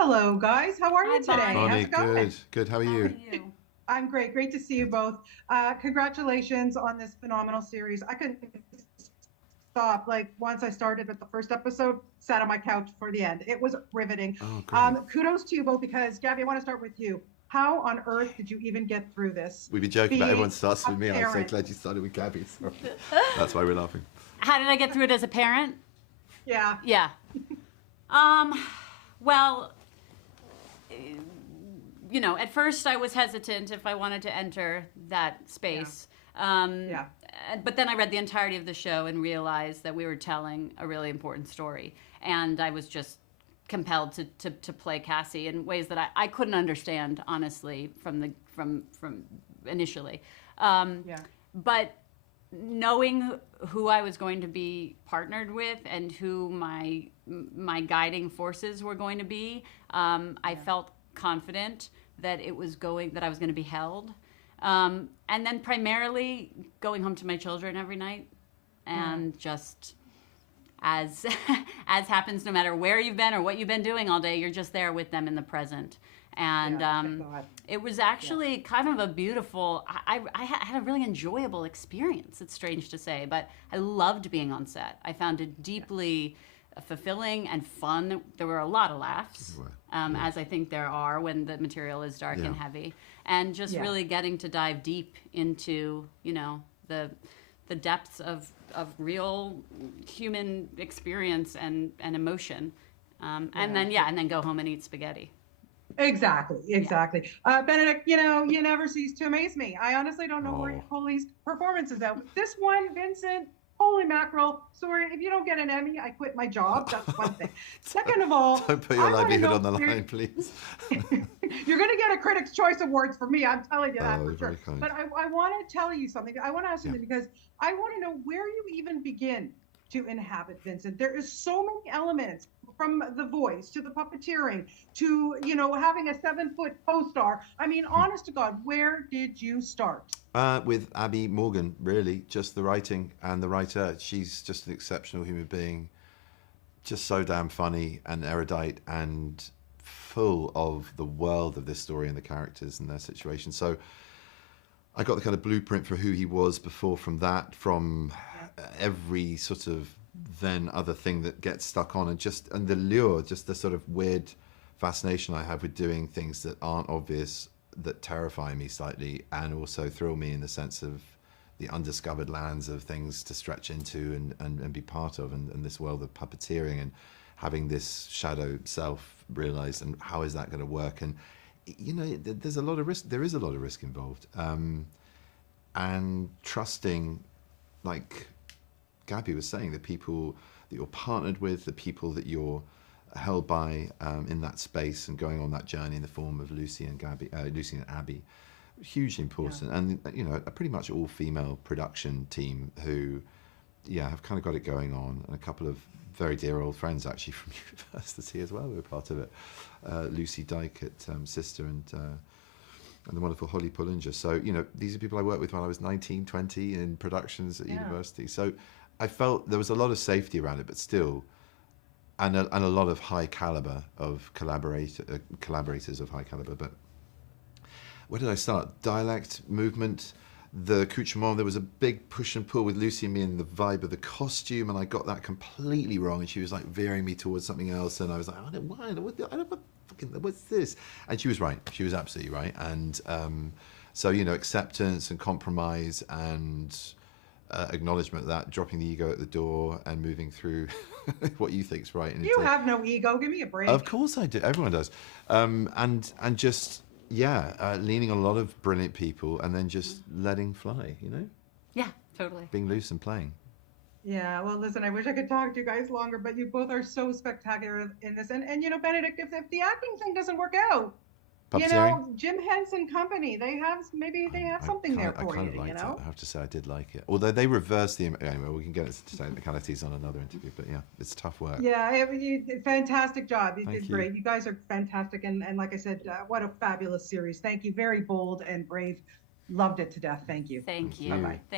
Hello, guys. How are Hi, you today? How's Bonnie. Bonnie, it going? good, good. How are How are you? you? I'm great. Great to see you both. Congratulations on this phenomenal series. I couldn't stop. Like once I started with the first episode, sat on my couch for the end. It was riveting. Oh, great. Kudos to you both because Gabby, I want to start with you. How on earth did you even get through this? We've been joking about everyone Being starts a with me. I'm so parent. glad you started with Gabby. So that's why we're laughing. How did I get through it as a parent? Yeah. Yeah. Um, well, at first I was hesitant if I wanted to enter that space. Yeah. But then I read the entirety of the show and realized that we were telling a really important story. And I was just compelled to play Cassie in ways that I couldn't understand, honestly, from initially. Yeah. But knowing who I was going to be partnered with and who my guiding forces were going to be, I felt confident that that I was going to be held. And then primarily going home to my children every night and just as as happens no matter where you've been or what you've been doing all day, you're just there with them in the present. And Thank God. it was actually kind of a beautiful, I had a really enjoyable experience. It's strange to say, but I loved being on set. I found it deeply fulfilling and fun. There were a lot of laughs, as I think there are when the material is dark and heavy. And just really getting to dive deep into, the depths of real human experience and emotion. And then go home and eat spaghetti. Exactly. Benedict, you never cease to amaze me. I honestly don't know where you Oh, pull these performances out. This one, Vincent, holy mackerel. Sorry, if you don't get an Emmy, I quit my job. That's one thing. Second of all, don't put your I want to livelihood know on the where line, please. you're going to get a Critics' Choice Awards for me. I'm telling you that Oh, for very sure. kind. But I want to tell you something. I want to ask Yeah. something because I want to know where you even begin to inhabit Vincent. There is so many elements from the voice to the puppeteering to, having a 7-foot co-star. I mean, honest to God, where did you start? With Abby Morgan, really, just the writing and the writer. She's just an exceptional human being, just so damn funny and erudite and full of the world of this story and the characters and their situation. So I got the kind of blueprint for who he was before from that, from every sort of then other thing that gets stuck on, and the lure, just the sort of weird fascination I have with doing things that aren't obvious, that terrify me slightly, and also thrill me in the sense of the undiscovered lands of things to stretch into and be part of, and this world of puppeteering and having this shadow self realized, and how is that going to work? And there's a lot of risk. There is a lot of risk involved, and trusting, like Gaby was saying, the people that you're partnered with, the people that you're held by in that space, and going on that journey in the form of Lucy and Abby, hugely important. And a pretty much all female production team who, have kind of got it going on, and a couple of very dear old friends actually from university as well who were part of it. Lucy Dyke at Sister and the wonderful Holly Pullinger. So, these are people I worked with when I was 19, 20 in productions at university. So I felt there was a lot of safety around it, but still, and a lot of high caliber of collaborators of high caliber. But where did I start? Dialect, movement, the accoutrement. There was a big push and pull with Lucy and me in the vibe of the costume, and I got that completely wrong. And she was like veering me towards something else, and I was like, I don't mind. What's this? And she was right. She was absolutely right. And so acceptance and compromise and acknowledgement of that, dropping the ego at the door and moving through what you think's right. And You have no ego. Give me a break. of course I do. Everyone does. And just leaning on a lot of brilliant people, and then just letting fly. Yeah, totally. Being loose and playing. Yeah, well, listen, I wish I could talk to you guys longer, but you both are so spectacular in this. And Benedict, if the acting thing doesn't work out, Puppeteering. Jim Henson Company, they have something there I for kind you, of liked it. I have to say I did like it. Although they reversed the anyway, we can get into technicalities on another interview. But yeah, it's tough work. Yeah, fantastic job. You Thank did you. great. You guys are fantastic. And like I said, what a fabulous series. Thank you. Very bold and brave. Loved it to death. Thank you. Thank you. Bye-bye. Thank